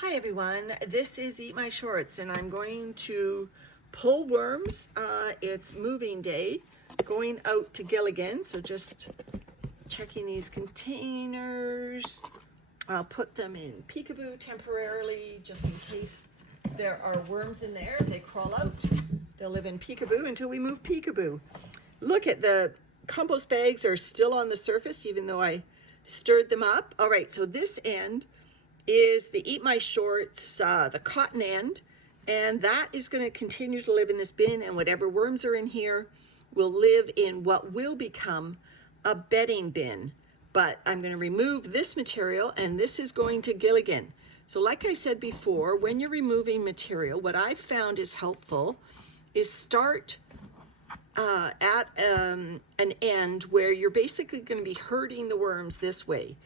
Hi everyone, this is Eat My Shorts and I'm going to pull worms. It's moving day, going out to Gilligan, so just checking these containers. I'll put them in Peekaboo temporarily just in case there are worms in there. If they crawl out, they'll live in Peekaboo until we move Peekaboo. Look at the compost bags are still on the surface even though I stirred them up. All right, so this end is the Eat My Shorts, the cotton end, and that is going to continue to live in this bin, and whatever worms are in here will live in what will become a bedding bin. But I'm going to remove this material, and this is going to Gilligan. So like I said before, when you're removing material, what I've found is helpful is start at an end where you're basically going to be herding the worms this way.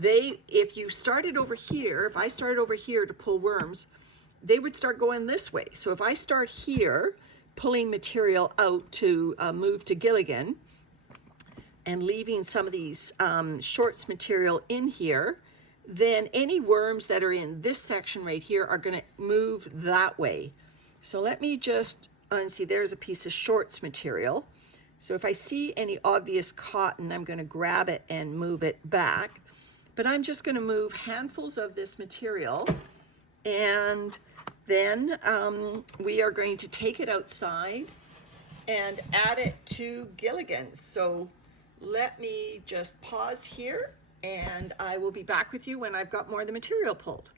If you started over here, if I started over here to pull worms, they would start going this way. So if I start here, pulling material out to move to Gilligan and leaving some of these shorts material in here, then any worms that are in this section right here are going to move that way. So let me just see, there's a piece of shorts material. So if I see any obvious cotton, I'm going to grab it and move it back. But I'm just going to move handfuls of this material, and then we are going to take it outside and add it to Gilligan. So let me just pause here and I will be back with you when I've got more of the material pulled.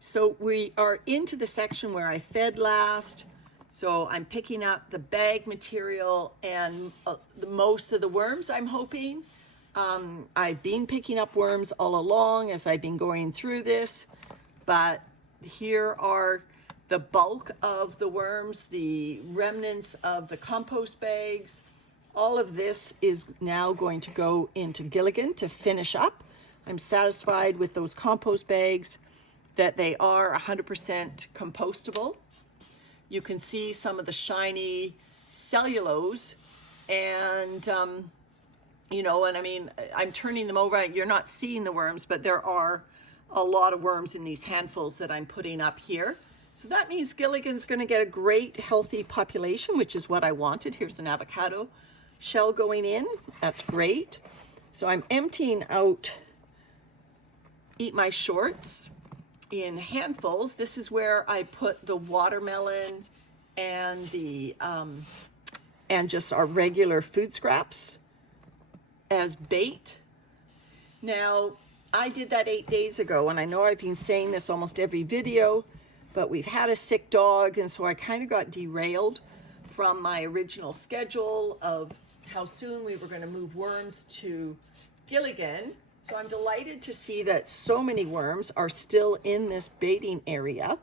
So we are into the section where I fed last. So I'm picking up the bag material and most of the worms, I'm hoping. I've been picking up worms all along as I've been going through this, but here are the bulk of the worms, the remnants of the compost bags. All of this is now going to go into Gilligan to finish up. I'm satisfied with those compost bags that they are 100% compostable. You can see some of the shiny cellulose and you know, and I mean, I'm turning them over. You're not seeing the worms, but there are a lot of worms in these handfuls that I'm putting up here. So that means Gilligan's going to get a great healthy population, which is what I wanted. Here's an avocado shell going in. That's great. So I'm emptying out Eat My Shorts in handfuls. This is where I put the watermelon and the and just our regular food scraps as bait. Now, I did that 8 days ago, and I know I've been saying this almost every video, but we've had a sick dog, and so I kind of got derailed from my original schedule of how soon we were going to move worms to Gilligan. So I'm delighted to see that so many worms are still in this baiting area.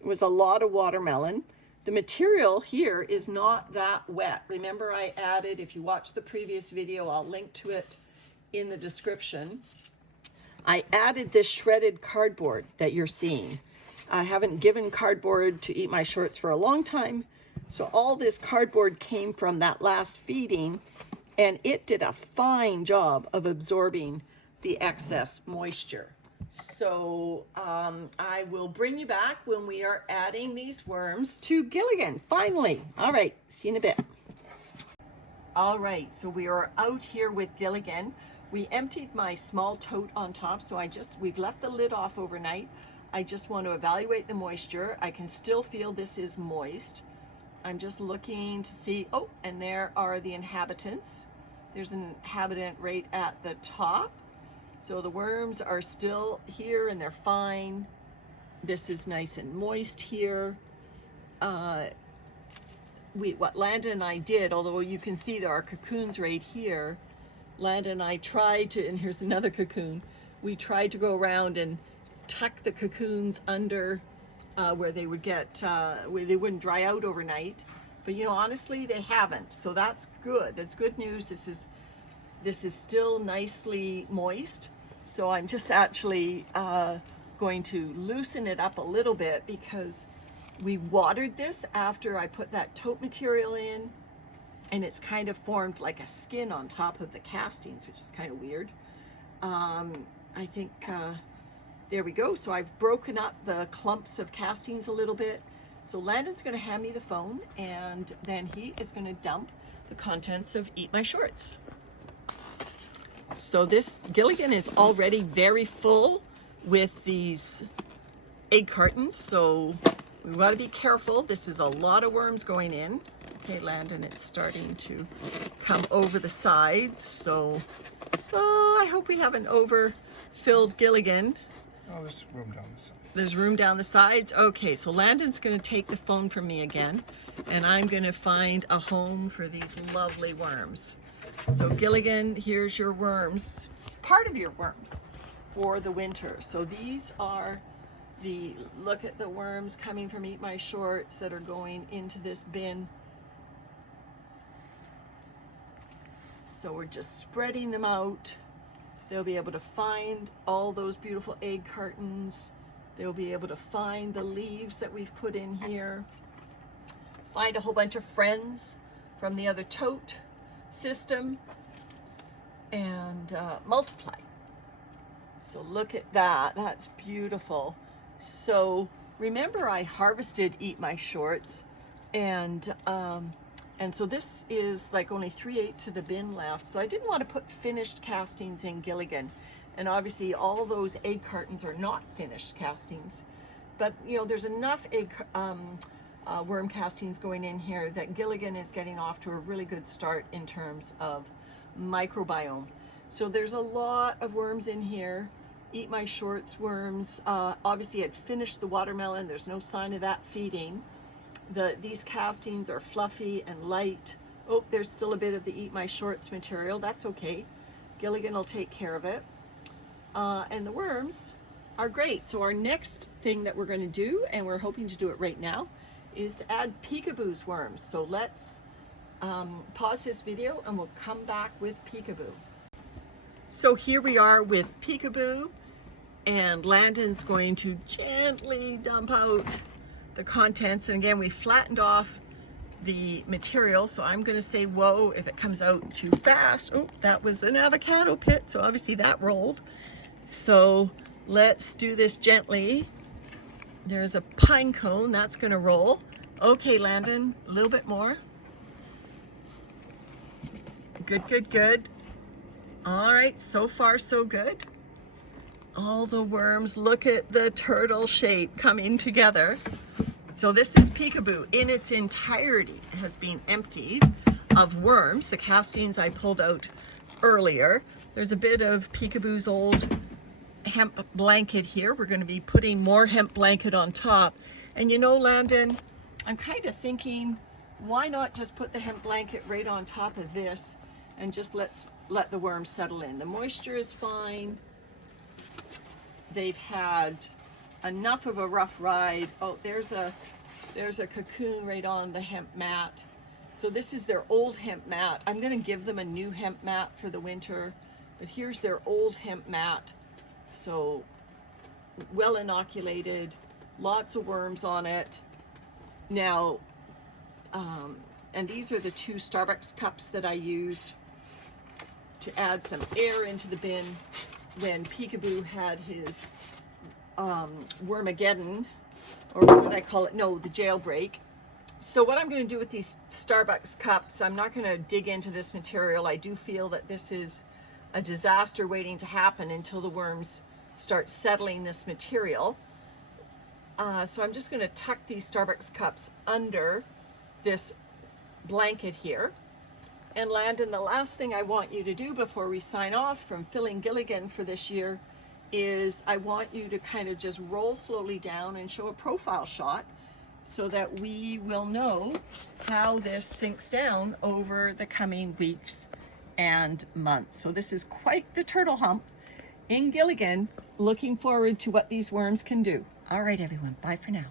It was a lot of watermelon. The material here is not that wet. Remember, I added, if you watch the previous video, I'll link to it in the description. I added this shredded cardboard that you're seeing. I haven't given cardboard to Eat My Shorts for a long time, so all this cardboard came from that last feeding, and it did a fine job of absorbing the excess moisture. So I will bring you back when we are adding these worms to Gilligan, finally. All right, see you in a bit. All right, so we are out here with Gilligan. We emptied my small tote on top, so we've left the lid off overnight. I just want to evaluate the moisture. I can still feel this is moist. I'm just looking to see, oh, and there are the inhabitants. There's an inhabitant right at the top. So the worms are still here and they're fine. This is nice and moist here. What Landon and I did, although you can see there are cocoons right here, Landon and I tried to, and here's another cocoon, we tried to go around and tuck the cocoons under where they would get, where they wouldn't dry out overnight. But you know, honestly, they haven't. So that's good. That's good news. This is still nicely moist. So I'm just actually going to loosen it up a little bit because we watered this after I put that tote material in, and it's kind of formed like a skin on top of the castings, which is kind of weird. I think There we go. So I've broken up the clumps of castings a little bit. So Landon's going to hand me the phone, and then he is going to dump the contents of Eat My Shorts. So this Gilligan is already very full with these egg cartons, so we want to be careful. This is a lot of worms going in. Okay, Landon, it's starting to come over the sides, so I hope we haven't overfilled Gilligan. Oh, there's room down the side. There's room down the sides? Okay, so Landon's going to take the phone from me again, and I'm going to find a home for these lovely worms. So Gilligan, here's your worms. It's part of your worms for the winter. So these are look at the worms coming from Eat My Shorts that are going into this bin. So we're just spreading them out. They'll be able to find all those beautiful egg cartons. They'll be able to find the leaves that we've put in here. Find a whole bunch of friends from the other tote system, and multiply. So look at that. That's beautiful. So remember, I harvested Eat My Shorts, and so this is like only 3/8 of the bin left. So I didn't want to put finished castings in Gilligan, and obviously all those egg cartons are not finished castings, but you know, there's enough egg worm castings going in here that Gilligan is getting off to a really good start in terms of microbiome. So there's a lot of worms in here. Eat My Shorts worms. Obviously I'd finished the watermelon. There's no sign of that feeding. These castings are fluffy and light. Oh, there's still a bit of the Eat My Shorts material. That's okay. Gilligan will take care of it. And the worms are great. So our next thing that we're going to do, and we're hoping to do it right now, is to add Peekaboo's worms. So let's pause this video and we'll come back with Peekaboo. So here we are with Peekaboo, and Landon's going to gently dump out the contents. And again, we flattened off the material, so I'm going to say whoa if it comes out too fast. Oh, that was an avocado pit, so obviously that rolled. So let's do this gently. There's a pine cone that's going to roll. Okay, Landon, a little bit more. Good, good, good. All right, so far so good. All the worms, look at the turtle shape coming together. So this is Peekaboo in its entirety. It has been emptied of worms. The castings I pulled out earlier. There's a bit of Peekaboo's old hemp blanket here. We're going to be putting more hemp blanket on top. And you know, Landon, I'm kind of thinking, why not just put the hemp blanket right on top of this and just let the worms settle in. The moisture is fine. They've had enough of a rough ride. Oh, there's a cocoon right on the hemp mat. So this is their old hemp mat. I'm going to give them a new hemp mat for the winter, but here's their old hemp mat. So well inoculated, lots of worms on it. Now, and these are the 2 Starbucks cups that I used to add some air into the bin when Peekaboo had his Wormageddon, or what did I call it? No, the jailbreak. So what I'm going to do with these Starbucks cups, I'm not going to dig into this material. I do feel that this is a disaster waiting to happen until the worms start settling this material. So I'm just going to tuck these Starbucks cups under this blanket here. And Landon, the last thing I want you to do before we sign off from filling Gilligan for this year is I want you to kind of just roll slowly down and show a profile shot so that we will know how this sinks down over the coming weeks and months. So this is quite the turtle hump in Gilligan. Looking forward to what these worms can do. All right, everyone, bye for now.